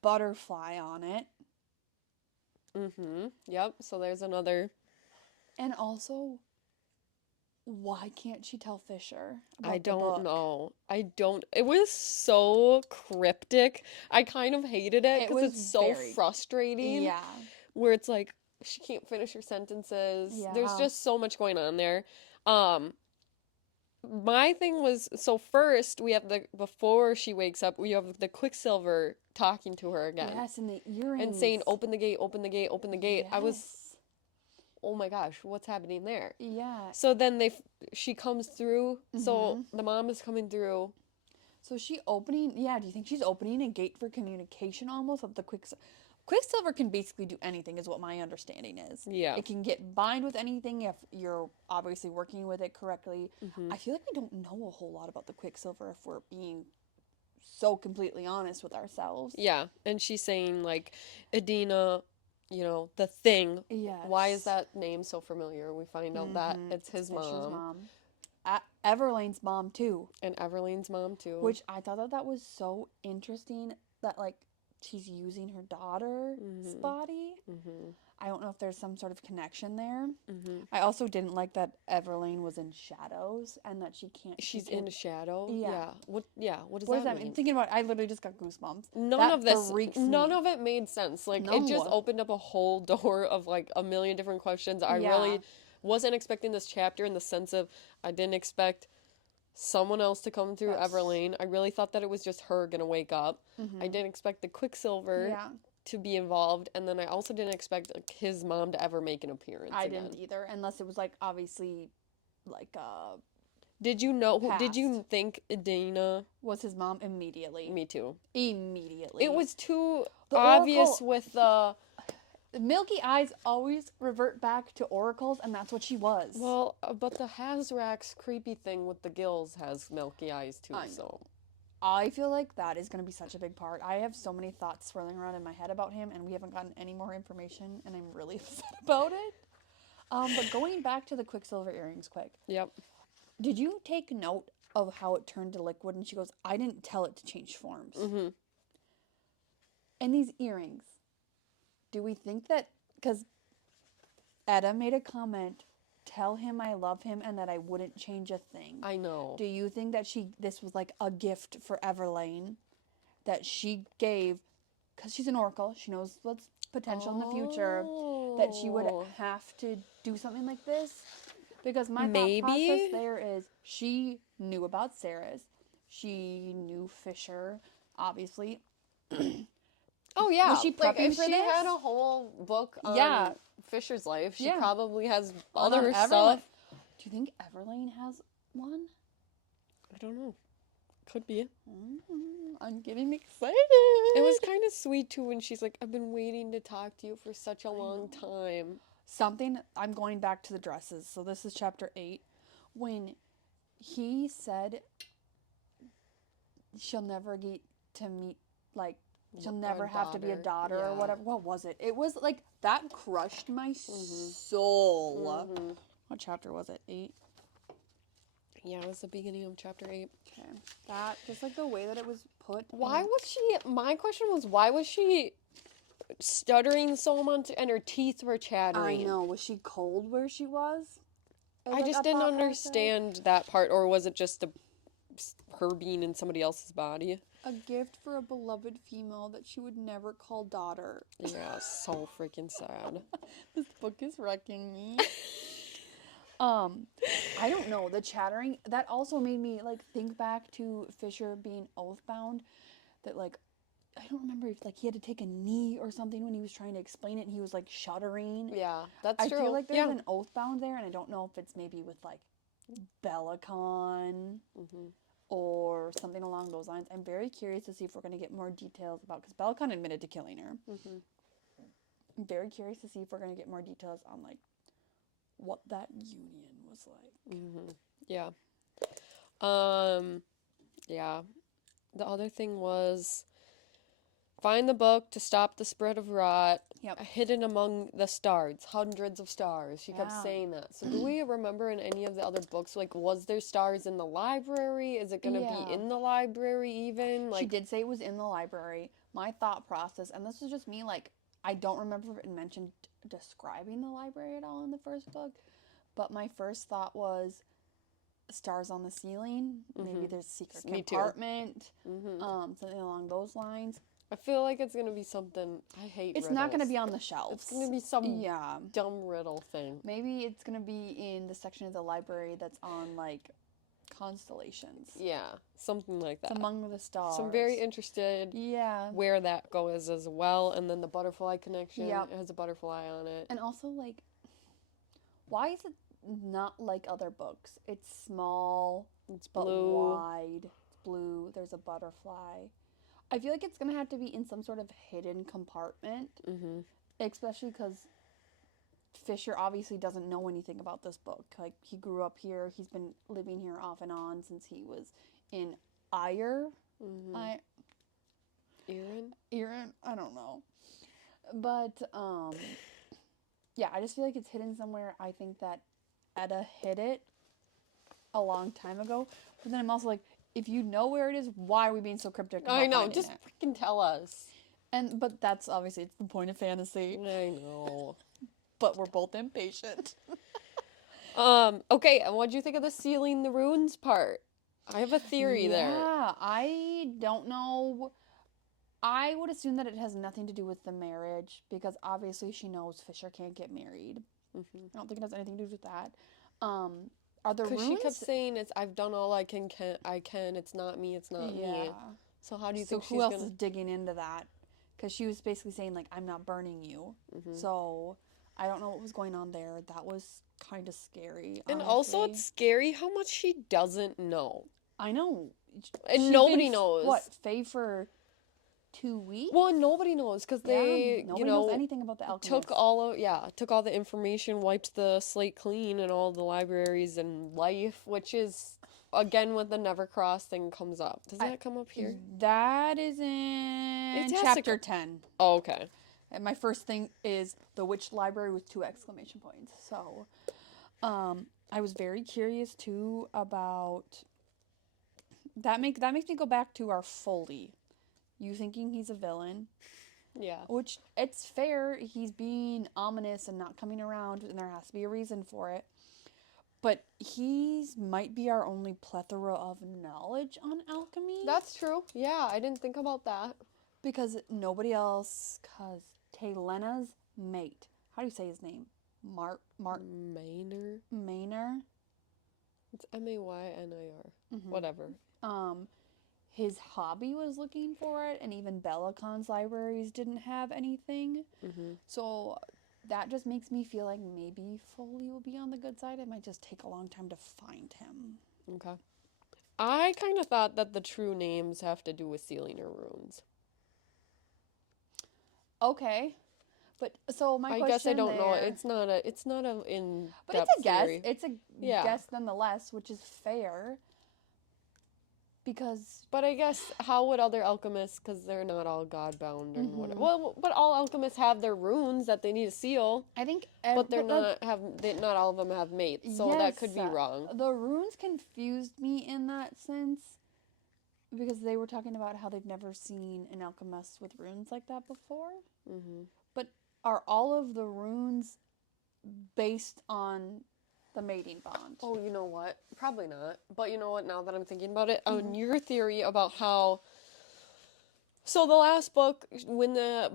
butterfly on it. Yep, so there's another... And also, why can't she tell Fisher about I the don't book? know. It was so cryptic. I kind of hated it because it's so frustrating. Yeah. Where it's like, she can't finish her sentences. Yeah. There's just so much going on there. My thing was, so first we have before she wakes up, we have the Quicksilver talking to her again. Yes, and the earrings. And saying, open the gate, open the gate, open the gate. Yes. I was, oh my gosh, what's happening there? Yeah. So then she comes through, so the mom is coming through. So do you think she's opening a gate for communication almost with the Quicksilver? Quicksilver can basically do anything is what my understanding is. Yeah. It can get bind with anything if you're obviously working with it correctly. I feel like we don't know a whole lot about the Quicksilver if we're being so completely honest with ourselves. Yeah, and she's saying like, Edina, the thing. Yes. Why is that name so familiar? We find out that it's his Fisher's mom. Everlane's mom too. And Everlene's mom too. Which I thought that was so interesting that like she's using her daughter's body. I don't know if there's some sort of connection there. I also didn't like that Everlane was in shadows and that she's in a shadow. Yeah. What does that mean? Thinking about it, I literally just got goosebumps. None of it made sense. Like it just opened up a whole door of like a million different questions. I really wasn't expecting this chapter in the sense of I didn't expect someone else to come through Everlane. I really thought that it was just her gonna wake up. I didn't expect the Quicksilver to be involved, and then I also didn't expect like, his mom to ever make an appearance. I didn't either, unless it was like obviously like Did you think Edina was his mom? Immediately. Me too. Immediately. It was too obvious with the milky eyes always revert back to oracles, and that's what she was. Well, but the Hazrax creepy thing with the gills has milky eyes too, so. I feel like that is going to be such a big part. I have so many thoughts swirling around in my head about him, and we haven't gotten any more information, and I'm really upset about it. But going back to the Quicksilver earrings quick. Yep. Did you take note of how it turned to liquid? And she goes, I didn't tell it to change forms. And these earrings, do we think that, because Etta made a comment, tell him I love him and that I wouldn't change a thing. I know. Do you think that this was like a gift for Everlane that she gave, because she's an oracle, she knows what's potential in the future, that she would have to do something like this? Because my thought process there is she knew about Sarah's, she knew Fisher, obviously. Oh yeah, was she prepping if for she this? had a whole book on Fisher's life, she probably has other stuff. Do you think Everlane has one? I don't know. Could be. I'm getting excited. It was kind of sweet too when she's like, I've been waiting to talk to you for such a long time. I'm going back to the dresses. So this is chapter 8. When he said she'll never get to meet, like, she'll never have to be a daughter or whatever. What was it? It was like, that crushed my soul. What chapter was it? 8? Yeah, it was the beginning of chapter 8. Okay. That, just like the way that it was put Why in... was she, my question was, why was she stuttering so much and her teeth were I chattering? know. Was she cold where she was? It was I like just a didn't thought process. understand that part, or was it just her being in somebody else's body? A gift for a beloved female that she would never call daughter. Yeah, so freaking sad. This book is wrecking me. I don't know. The chattering, that also made me like think back to Fisher being oathbound. That like, I don't remember if like he had to take a knee or something when he was trying to explain it and he was like shuddering. Yeah, that's I true. feel like there's Yeah. an oathbound there, and I don't know if it's maybe with like Bellicon or something along those lines. I'm very curious to see if we're going to get more details about, because Bellicon admitted to killing her. I'm very curious to see if we're going to get more details on like what that union was like. Yeah. Yeah. The other thing was find the book to stop the spread of rot. Yep. Hidden among the stars, hundreds of stars. She kept Yeah. saying that. So do we remember in any of the other books, like, was there stars in the library? Is it going to be in the library even? Like, she did say it was in the library. My thought process, and this was just me, like, I don't remember if it mentioned describing the library at all in the first book, but my first thought was stars on the ceiling. Maybe there's a secret compartment. Something along those lines. I feel like it's going to be something, I hate It's riddles. not going to be on the shelves. It's going to be some dumb riddle thing. Maybe it's going to be in the section of the library that's on, like, constellations. Yeah, something like that. It's among the stars. So I'm very interested where that goes as well. And then the butterfly connection, it has a butterfly on it. And also, like, why is it not like other books? It's small, it's but blue. wide. It's blue. There's a butterfly. I feel like it's going to have to be in some sort of hidden compartment. Especially because Fisher obviously doesn't know anything about this book. Like, he grew up here. He's been living here off and on since he was in Erin? I don't know. But, yeah, I just feel like it's hidden somewhere. I think that Edda hid it a long time ago. But then I'm also like, if you know where it is, why are we being so cryptic about I know, finding just it? freaking tell us. But that's obviously, it's the point of fantasy. I know. But we're both impatient. Okay, and what'd you think of the sealing the runes part? I have a theory there. Yeah, I don't know. I would assume that it has nothing to do with the marriage, because obviously she knows Fisher can't get married. I don't think it has anything to do with that. Are the runes? Because she kept saying, "It's I've done all I can. It's not me. It's not me." So how do you think she's who else is digging into that? Because she was basically saying, like, I'm not burning you. So I don't know what was going on there. That was kind of scary. And also, it's scary how much she doesn't know. I know. And nobody knows. What, Fae for 2 weeks? Well, nobody knows because they, nobody knows anything about the alchemist. took all the information, wiped the slate clean in all the libraries and life, which is again when the Nevercross thing comes up. Does that come up here? That is in chapter 10. Oh, okay. And my first thing is the witch library with 2 exclamation points. So, I was very curious too about that. Makes me go back to our Foley. You thinking he's a villain? Yeah. Which, it's fair. He's being ominous and not coming around, and there has to be a reason for it. But might be our only plethora of knowledge on alchemy. That's true. Yeah, I didn't think about that. Because nobody else, because Talena's mate. How do you say his name? Mark Maynor? It's Maynir. Whatever. His hobby was looking for it, and even Bellicon's libraries didn't have anything. So that just makes me feel like maybe Foley will be on the good side. It might just take a long time to find him. Okay. I kind of thought that the true names have to do with sealing her runes. Okay. But so my question I guess I don't know. there- It's not a in. But it's a guess. Theory. It's a guess nonetheless, which is fair. Because... But I guess, how would other alchemists, because they're not all godbound and whatever. Well, but all alchemists have their runes that they need to seal. I think... But not all of them have mates, so that could be wrong. The runes confused me in that sense. Because they were talking about how they've never seen an alchemist with runes like that before. Mm-hmm. But are all of the runes based on the mating bond? Oh, you know what? Probably not. But you know what? Now that I'm thinking about it, Mm-hmm. on your theory about how. So the last book,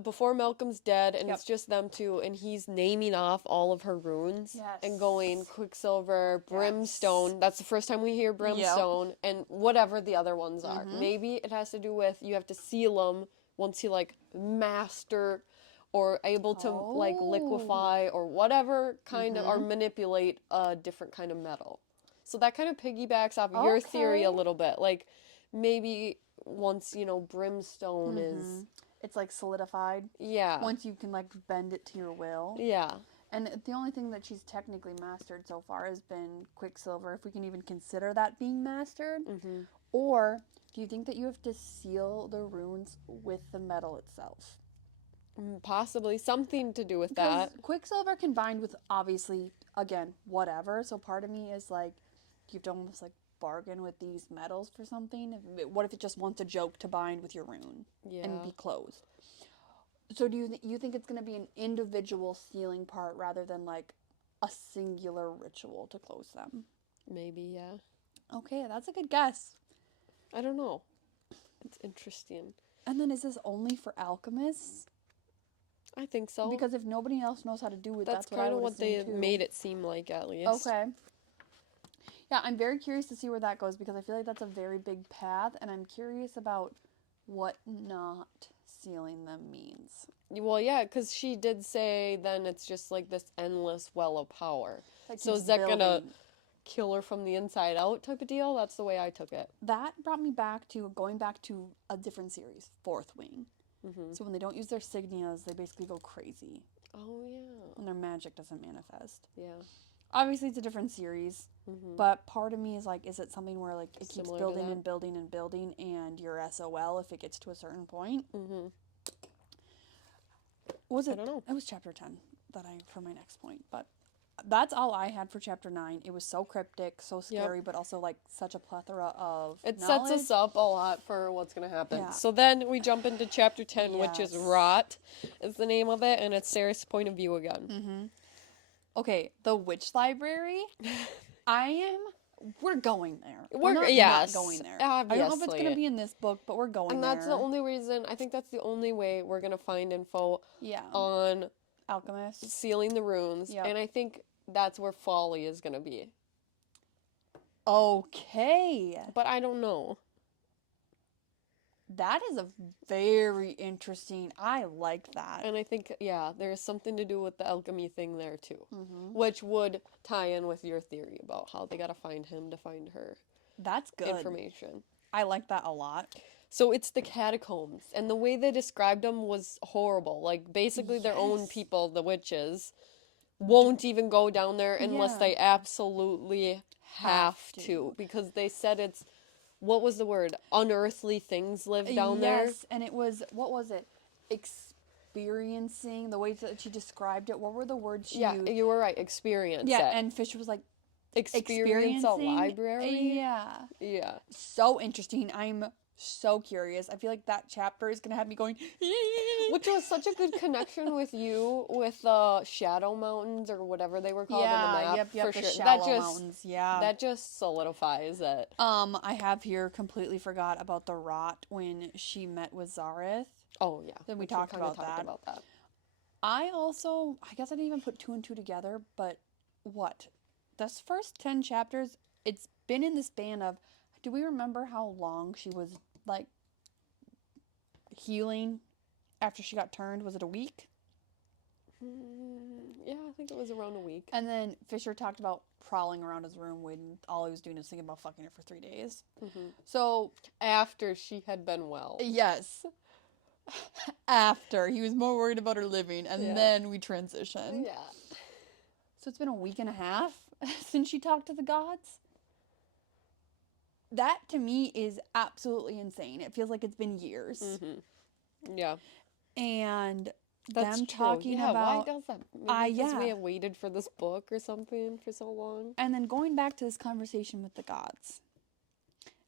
before Malcolm's dead, and Yep. it's just them two, and he's naming off all of her runes and going Yes. Quicksilver, Brimstone. That's the first time we hear Yep. Brimstone, and whatever the other ones are. Mm-hmm. Maybe it has to do with you have to seal them once you like master or able to like Oh. liquefy or whatever kind of or Mm-hmm. manipulate a different kind of metal. So that kind of piggybacks off your theory a Okay. little bit. Like maybe once, Brimstone Mm-hmm. is, It's like solidified. yeah, Once you can like bend it to your will. yeah, And the only thing that she's technically mastered so far has been Quicksilver, if we can even consider that being mastered. mm-hmm. Or do you think that you have to seal the runes with the metal itself? Possibly something to do with Because that. Quicksilver combined with obviously, again, whatever. So part of me is like, you have to almost like bargain with these metals for something. What if it just wants a joke to bind with your rune Yeah. and be closed? So do you think it's going to be an individual sealing part rather than like a singular ritual to close them? Maybe, yeah. Okay, that's a good guess. I don't know. It's interesting. And then is this only for alchemists? I think so. Because if nobody else knows how to do it, that's that's what I kind of would what they assume too. made it seem like, at least. Okay. Yeah, I'm very curious to see where that goes because I feel like that's a very big path, and I'm curious about what not sealing them means. Well, yeah, because she did say then it's just like this endless well of power. That So keeps is that gonna building. kill her from the inside out type of deal? That's the way I took it. That brought me back to going back to a different series, Fourth Wing. Mm-hmm. So when they don't use their signias, they basically go crazy, Oh, yeah. and their magic doesn't manifest. Yeah. Obviously, it's a different series, Mm-hmm. but part of me is like, is it something where like it keeps Similar to building that? and building and building, and you're SOL if it gets to a certain point? Mm-hmm. Was I it? don't know. It was chapter 10 that I for my next point, but that's all I had for chapter 9. It was so cryptic, so scary, but also like such a plethora of It knowledge. sets us up a lot for what's going to happen. Yeah. So then we jump into chapter 10, which is Yes. Rot, is the name of it, and it's Sarah's point of view again. Mm-hmm. Okay, the witch library. We're going there. We're not going there. Obviously. I don't know if it's going to be in this book, but we're going and there. that's the only reason, I think that's the only way we're going to find info on Alchemist. sealing the runes. Yep. And I think that's where Folly is going to be. Okay. But I don't know. That is a very interesting. I like that. And I think, there's something to do with the alchemy thing there too. Mm-hmm. Which would tie in with your theory about how they got to find him to find her. That's good. Information. I like that a lot. So it's the catacombs, and the way they described them was horrible. Like, basically their own people, the witches, won't even go down there unless they absolutely have to. Because they said it's, what was the word? Unearthly things live down there. Yes, and it was, what was it? Experiencing, the way that she described it. What were the words she used? You were right. Experience Yeah, it. and Fisher was like, Experience a library? Yeah. Yeah. So interesting. I'm so curious. I feel like that chapter is going to have me going, which was such a good connection with you with the Shadow Mountains or whatever they were called on the map. Yep, for the sure. Shallow Mountains, yeah. That just solidifies it. I have here completely forgot about the Rot when she met with Zareth. Oh, yeah. Then we talked about that. I guess I didn't even put 2 and 2 together, but what? This first 10 chapters, it's been in the span of, do we remember how long she was, like, healing after she got turned? Was it a week? Yeah, I think it was around a week. And then Fisher talked about prowling around his room when all he was doing was thinking about fucking her for 3 days. Mm-hmm. So, after she had been well. Yes. After. He was more worried about her living, and then we transitioned. Yeah. So it's been a week and a half since she talked to the gods? That, to me, is absolutely insane. It feels like it's been years. Mm-hmm. Yeah. And that's them true. talking about... why does that? Maybe because we have waited for this book or something for so long. And then going back to this conversation with the gods.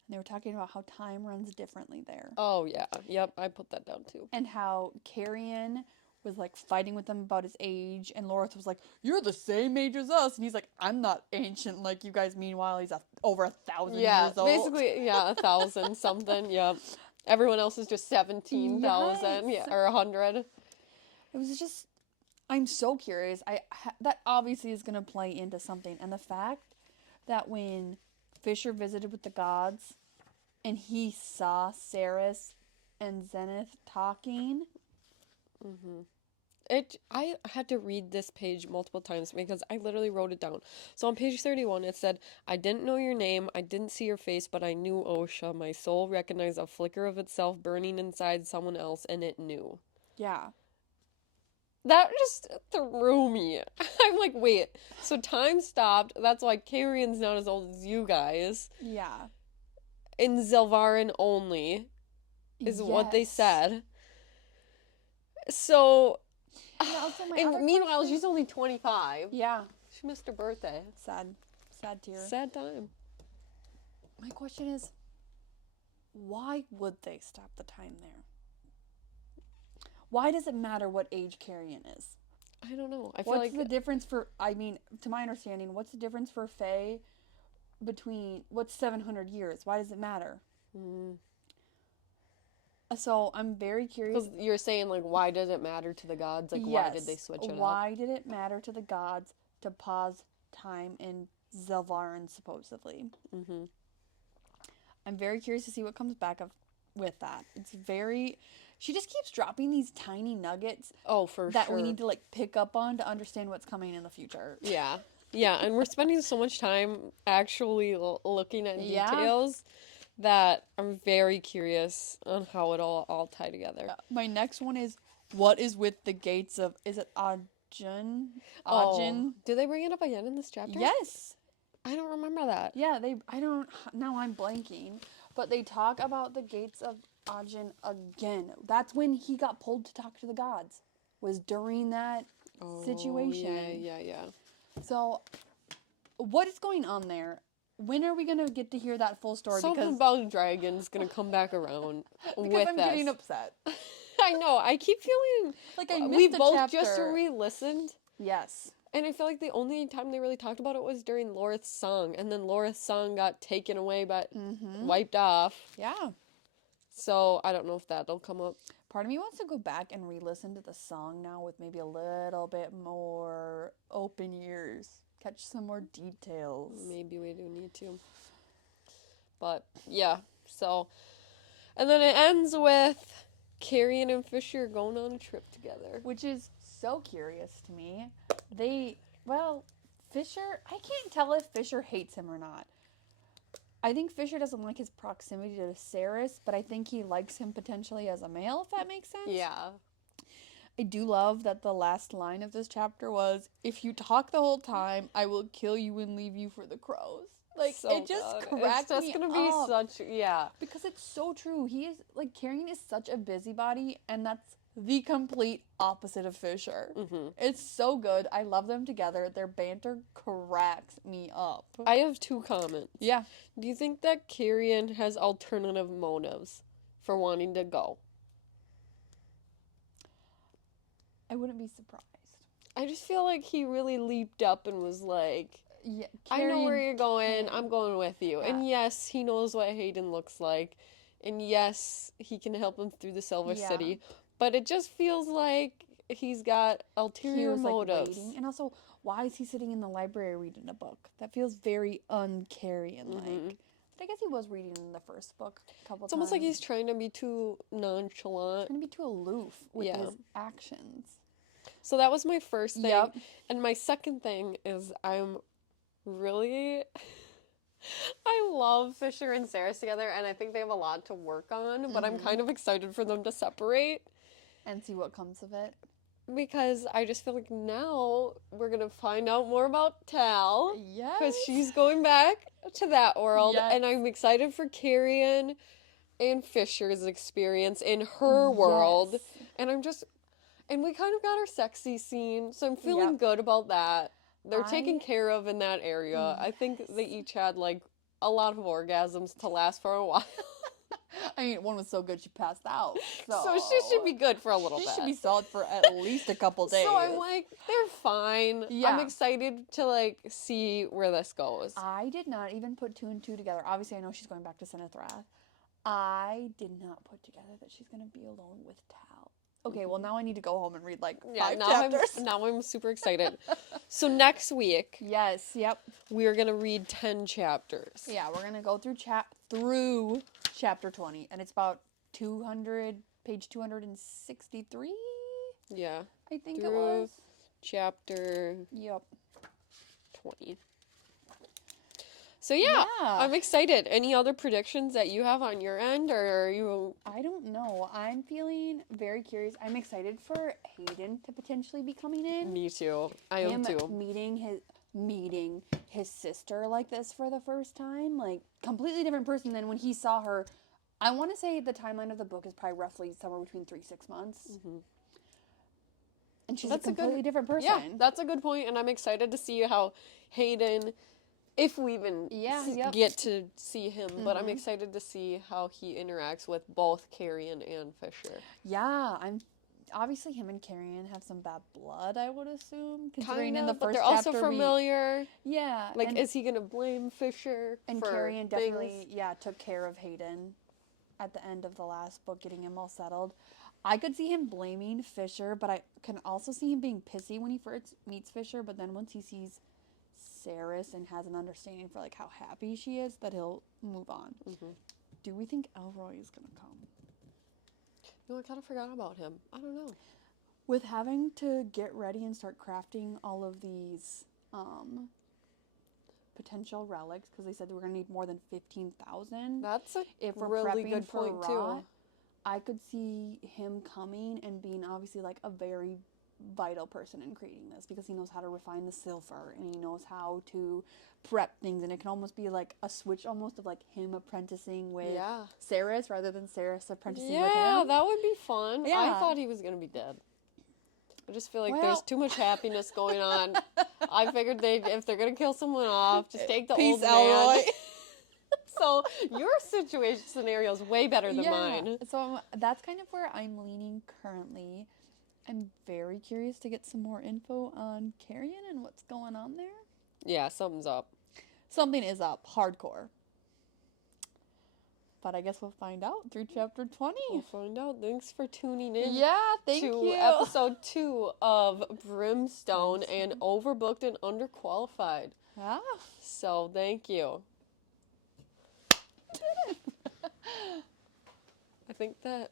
And they were talking about how time runs differently there. Oh, yeah. Yep, I put that down too. And how Carrion was like fighting with them about his age, and Lorith was like, "You're the same age as us," and he's like, "I'm not ancient like you guys." Meanwhile, he's over 1,000 years old. Basically, yeah, 1,000 something. Yep. Everyone else is just 17,000, Yes. or 100. It was just, I'm so curious. That obviously is gonna play into something, and the fact that when Fisher visited with the gods, and he saw Ceres and Zenith talking. I had to read this page multiple times because I literally wrote it down. So on page 31, it said, "I didn't know your name, I didn't see your face, but I knew Osha. My soul recognized a flicker of itself burning inside someone else, and it knew." Yeah. That just threw me. I'm like, wait, so time stopped. That's why Carrion's not as old as you guys. Yeah. In Zelvarin only, is what they said. So, Yeah, also and meanwhile, she's only 25. Yeah. She missed her birthday. Sad tear. Sad time. My question is, why would they stop the time there? Why does it matter what age Carrion is? I don't know. I feel What's like the difference for, I mean, to my understanding, what's the difference for Fae between, what's 700 years? Why does it matter? So I'm very curious. Because you're saying, like, why does it matter to the gods? Like, Yes. why did they switch it up? Why did it matter to the gods to pause time in Zelvarin, supposedly? I'm very curious to see what comes back with that. It's very... She just keeps dropping these tiny nuggets. Oh, for that sure. we need to, like, pick up on to understand what's coming in the future. Yeah. Yeah, and we're spending so much time actually looking at details that I'm very curious on how it'll all tie together. My next one is, what is with the gates of... Is it Ajin? Oh, do they bring it up again in this chapter? Yes. I don't remember that. Yeah, now I'm blanking. But they talk about the gates of Ajin again. That's when he got pulled to talk to the gods. Was during that situation. Yeah. So, what is going on there? When are we going to get to hear that full story? Something about dragons going to come back around with I'm getting upset. I know. I keep feeling like I missed we a both chapter. just re-listened. Yes. And I feel like the only time they really talked about it was during Lorith's song. And then Lorith's song got taken away, but wiped off. Yeah. So I don't know if that'll come up. Part of me wants to go back and re-listen to the song now with maybe a little bit more open ears. Catch some more details. Maybe we do need to. But, yeah. So, and then it ends with Carrion and Fisher going on a trip together. Which is so curious to me. Fisher, I can't tell if Fisher hates him or not. I think Fisher doesn't like his proximity to Ceres, but I think he likes him potentially as a male, if that makes sense. Yeah. I do love that the last line of this chapter was, "If you talk the whole time, I will kill you and leave you for the crows." Like, so it just cracked me up. It's just gonna be such, because it's so true. He is, like, Carrion is such a busybody, and that's the complete opposite of Fisher. It's so good. I love them together. Their banter cracks me up. I have 2 comments. Yeah. Do you think that Carrion has alternative motives for wanting to go? I wouldn't be surprised. I just feel like he really leaped up and was like, yeah, I know where you're going. I'm going with you. Yeah. And yes, he knows what Hayden looks like. And yes, he can help him through the Silver City. But it just feels like he's got ulterior motives. Like, and also, why is he sitting in the library reading a book? That feels very un-Carrion-like. But I guess he was reading in the first book a couple times. It's almost like he's trying to be too nonchalant. Trying to be too aloof with his actions. So that was my first thing. Yep. And my second thing is I'm really... I love Fisher and Ceres together, and I think they have a lot to work on, but I'm kind of excited for them to separate. And see what comes of it. Because I just feel like now we're going to find out more about Tal. Yes. Because she's going back to that world, and I'm excited for Carrion and Fisher's experience in her world. And and we kind of got our sexy scene, so I'm feeling good about that. They're taken care of in that area. I think they each had, like, a lot of orgasms to last for a while. I mean, one was so good she passed out. So she should be good for a little bit. She should be solid for at least a couple days. So I'm like, they're fine. Yeah. I'm excited to like see where this goes. I did not even put 2 and 2 together. Obviously, I know she's going back to Sinithrath. I did not put together that she's going to be alone with Tal. Okay, well, now I need to go home and read like 5 chapters. Now I'm super excited. So next week, Yes, yep. we are going to read 10 chapters. Yeah, we're going to go through chapter 20, and it's about page 263, Yeah. I think it Through was. chapter Yep. 20. So yeah, I'm excited. Any other predictions that you have on your end, or are you? I don't know. I'm feeling very curious. I'm excited for Hayden to potentially be coming in. Me too. I am too. Meeting his sister like this for the first time, like completely different person than when he saw her. I want to say the timeline of the book is probably roughly somewhere between 3-6 months. Mm-hmm. And she's a completely different person. Yeah, that's a good point, and I'm excited to see how Hayden, if we even get to see him, but I'm excited to see how he interacts with both Carrion and Fisher. Yeah, obviously him and Carrion have some bad blood, I would assume. Considering in the but first they're chapter also familiar. Yeah. Like, is he going to blame Fisher and for Carrion things? definitely, took care of Hayden at the end of the last book, getting him all settled. I could see him blaming Fisher, but I can also see him being pissy when he first meets Fisher, but then once he sees Saris and has an understanding for like how happy she is, that he'll move on. Mm-hmm. Do we think Elroy is going to come? No, I kind of forgot about him. I don't know. With having to get ready and start crafting all of these potential relics, because they said we're going to need more than 15,000. That's a if we're really prepping good for point rot, too. I could see him coming and being obviously like a very vital person in creating this, because he knows how to refine the silver and he knows how to prep things, and it can almost be like a switch almost of like him apprenticing with Saris rather than Saris apprenticing with him. Yeah, that would be fun. Yeah. I thought he was going to be dead. I just feel like there's too much happiness going on. I figured if they're going to kill someone off, just take the old man. Elroy. So your situation scenario is way better than mine. So that's kind of where I'm leaning currently. I'm very curious to get some more info on Carrion and what's going on there. Yeah, something's up. Something is up. Hardcore. But I guess we'll find out through chapter 20. We'll find out. Thanks for tuning in. Yeah, thank you. To episode 2 of Brimstone and Overbooked and Underqualified. Ah. So, thank you. I think that